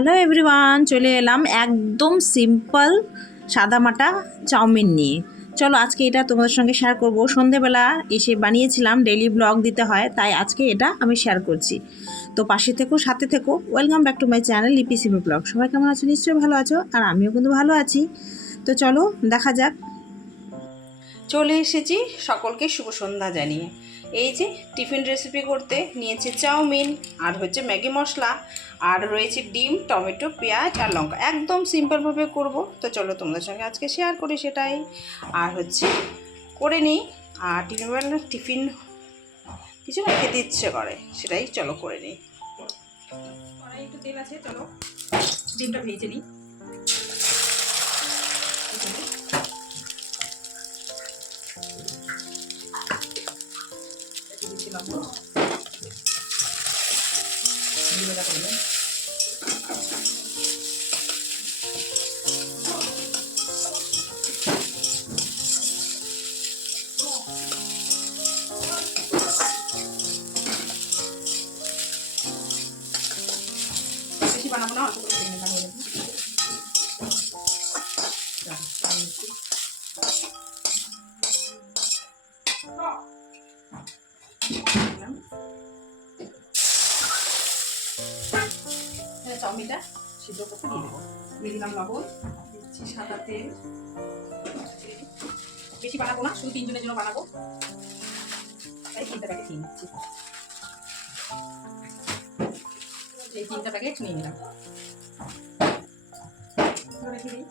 Hello everyone চলে এলাম একদম সিম্পল সাদামাটা চাউমিন নিয়ে। চলো আজকে এটা তোমাদের সঙ্গে শেয়ার করব। সন্ধেবেলা এসে বানিয়েছিলাম ডেলি ব্লগ দিতে হয়, তাই আজকে এটা আমি শেয়ার করছি। তো পাশে থেকো, সাথে থেকো। Welcome back to my channel Lipi Simi blog সবাই কেমন আছো? নিশ্চয়ই ভালো আছো, আর আমিও কিন্তু ভালো আছি। তো চলো, দেখা যাক। চলে এসেছি সকলকে শুভ সন্ধ্যা জানিয়ে। এই যে টিফিন রেসিপি করতে নিয়েছি চাউমিন, আর হচ্ছে ম্যাগি মশলা, আর রয়েছে ডিম, টমেটো, পেঁয়াজ আর লঙ্কা। একদম সিম্পলভাবে করব। তো চলো তোমাদের সঙ্গে আজকে শেয়ার করি সেটাই। আর হচ্ছে করে নিই। আর টিফিন বানানো টিফিন কিছু না, খেতে ইচ্ছে করে, সেটাই চলো করে নিই। একটু তেল আছে, চলো। ডিমটা ভেজে নিই। ডিমটা করে চাউমিনটা সিদ্ধ করতে দিয়ে দেবো। দিয়ে দিলাম লবণ, দিচ্ছি সাদা তেল। বেশি বানাবো না, শুধু তিনজনের জন্য বানাবো। তাই তিনটা প্যাকেট নিয়ে নিচ্ছি। এই তিনটা প্যাকেট নিয়ে নিলাম। রেখে দিই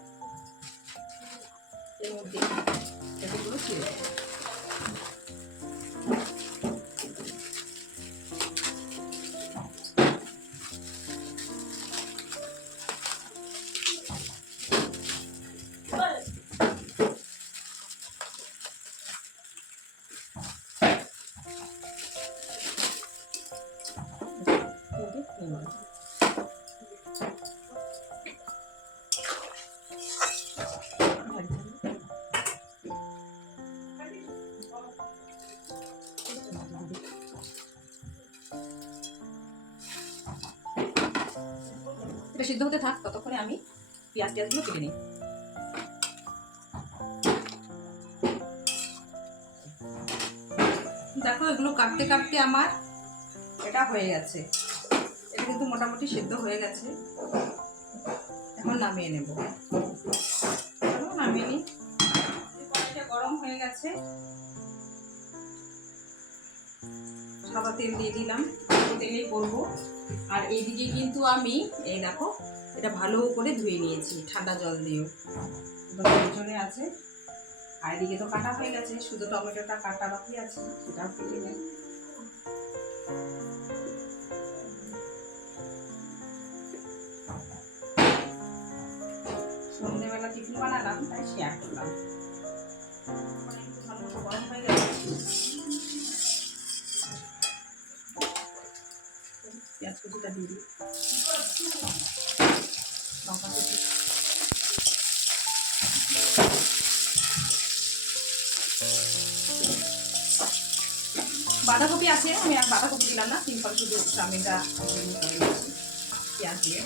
এটা সিদ্ধ হতে থাক, ততক্ষণে আমি পেঁয়াজ টিয়াজগুলো কেটে নিই। দেখো, এগুলো কাটতে কাটতে আমার এটা হয়ে গেছে। কিন্তু মোটামুটি সেদ্ধ হয়ে গেছে, এখন নামিয়ে নেব। নামিয়ে নিই। গরম হয়ে গেছে। সাদা তেল দিয়ে দিলাম তেলেই করব। আর এইদিকে কিন্তু আমি, এই দেখো, এটা ভালো করে ধুয়ে নিয়েছি, ঠান্ডা জল দিয়েও। চলে আছে। আর এদিকে তো কাটা হয়ে গেছে, শুধু টমেটোটা কাটা বাকি আছে সেটা কেটে নেই। বানালাম তাই শেয়ার করলাম পেঁয়াজ কুচিটা দিয়ে লঙ্কা কুচি বাঁধাকপি আছে, আমি আর বাঁধাকপি দিলাম না, সিম্পল শুধু চাউমিনটা পেঁয়াজ দিয়ে।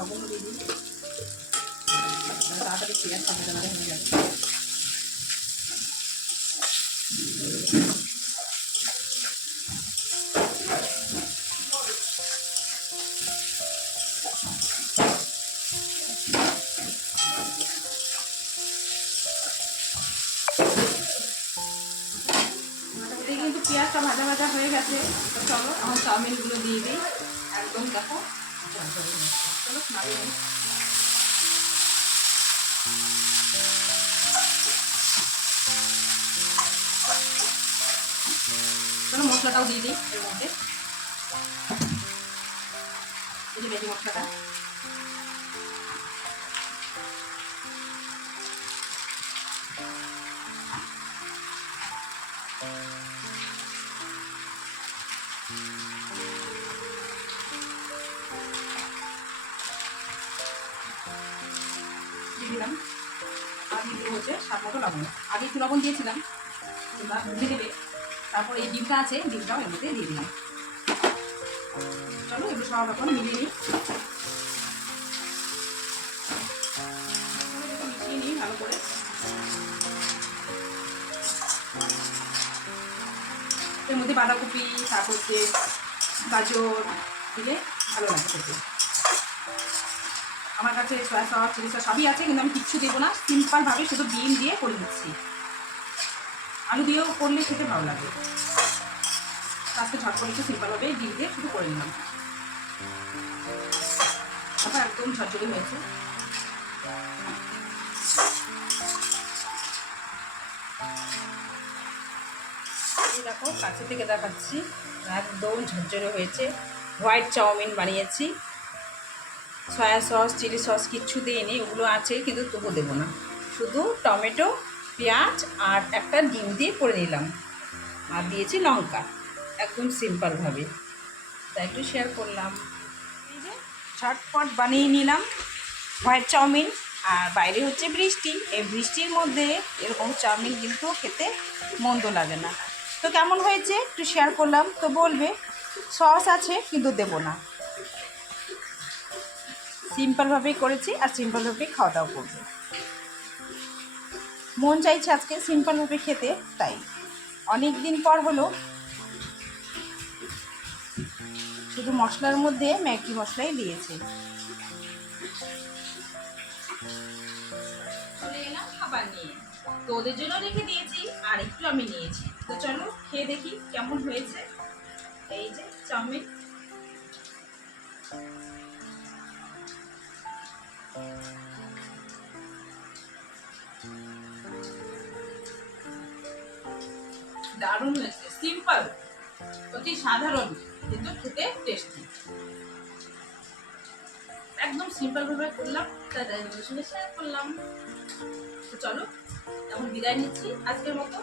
দিই তাড়াতাড়ি পেঁয়াজ টমেটো মাঝে হয়ে যাবে পেঁয়াজটা ভাজা ভাজা হয়ে গেছে। চলো, আমার চাউমিনগুলো দিয়ে দিই। একদম দেখো। চলো মশলাটাও দিয়ে দিই এর মধ্যে। এই যে ম্যাগি মশলাটা। দিয়ে স্বাদ মতো লবণ। আগে একটু লবণ দিয়েছিলাম তোমরা বুঝে দেবে তারপর এই ডিমটা আছে, ডিমটাও এর মধ্যে দিয়ে দিলাম। চলো এগুলো সব এখন মিলিয়ে নিই। মিশিয়ে নিই ভালো করে। এর মধ্যে বাঁধাকপি, তারপর হচ্ছে গাজর, দিলে ভালো লাগে আমার কাছে সয়া সস চিলি সস সবই আছে, কিন্তু আমি কিচ্ছু দেবো না। সিম্পলভাবে শুধু ডিম দিয়ে করে দিচ্ছি। আলু দিয়েও করলে খেতে ভালো লাগে। আজকে ঝটপট একটু সিম্পলভাবে ডিম দিয়ে শুধু করে নিলাম। তারপর একদম ঝরঝরে হয়েছে। দেখো, কাছে থেকে দেখাচ্ছি। একদম ঝরঝরে হয়েছে। হোয়াইট চাউমিন বানিয়েছি। সয়া সস, চিলি সস কিচ্ছু দিইনি, ওগুলো আছে, কিন্তু তবু দেবো না। শুধু টমেটো, পেঁয়াজ আর একটা ডিম দিয়ে করে নিলাম। আর দিয়েছি লঙ্কা, একদম সিম্পলভাবে তাই একটু শেয়ার করলাম। এই যে ঝটপট বানিয়ে নিলাম হোয়াইট চাউমিন। আর বাইরে হচ্ছে বৃষ্টি। এই বৃষ্টির মধ্যে এরকম চাউমিন কিন্তু খেতে মন্দ লাগে না। তো কেমন হয়েছে? একটু শেয়ার করলাম। তো বলবে, সস আছে, কিন্তু দেবো না। সিম্পলভাবেই করেছি আর সিম্পলভাবেই খাওয়া দাওয়া করব। মন চাইছে আজকে সিম্পলভাবে খেতে, তাই। অনেক দিন পর হলো। শুধু মশলার মধ্যে ম্যাগি মশলাই দিয়েছে। তো ওদের জন্য রেখে দিয়েছি, আর একটু আমি নিয়েছি। তো চলো খেয়ে দেখি কেমন হয়েছে। এই যে, চাউমিন। দারুণ হয়েছে। সিম্পল অতি সাধারণ, কিন্তু খেতে টেস্টি একদম সিম্পল ভাবে করলাম তা তোমাদের সঙ্গে শেয়ার করলাম। তো চলো, এখন বিদায় নিচ্ছি আজকের মতো।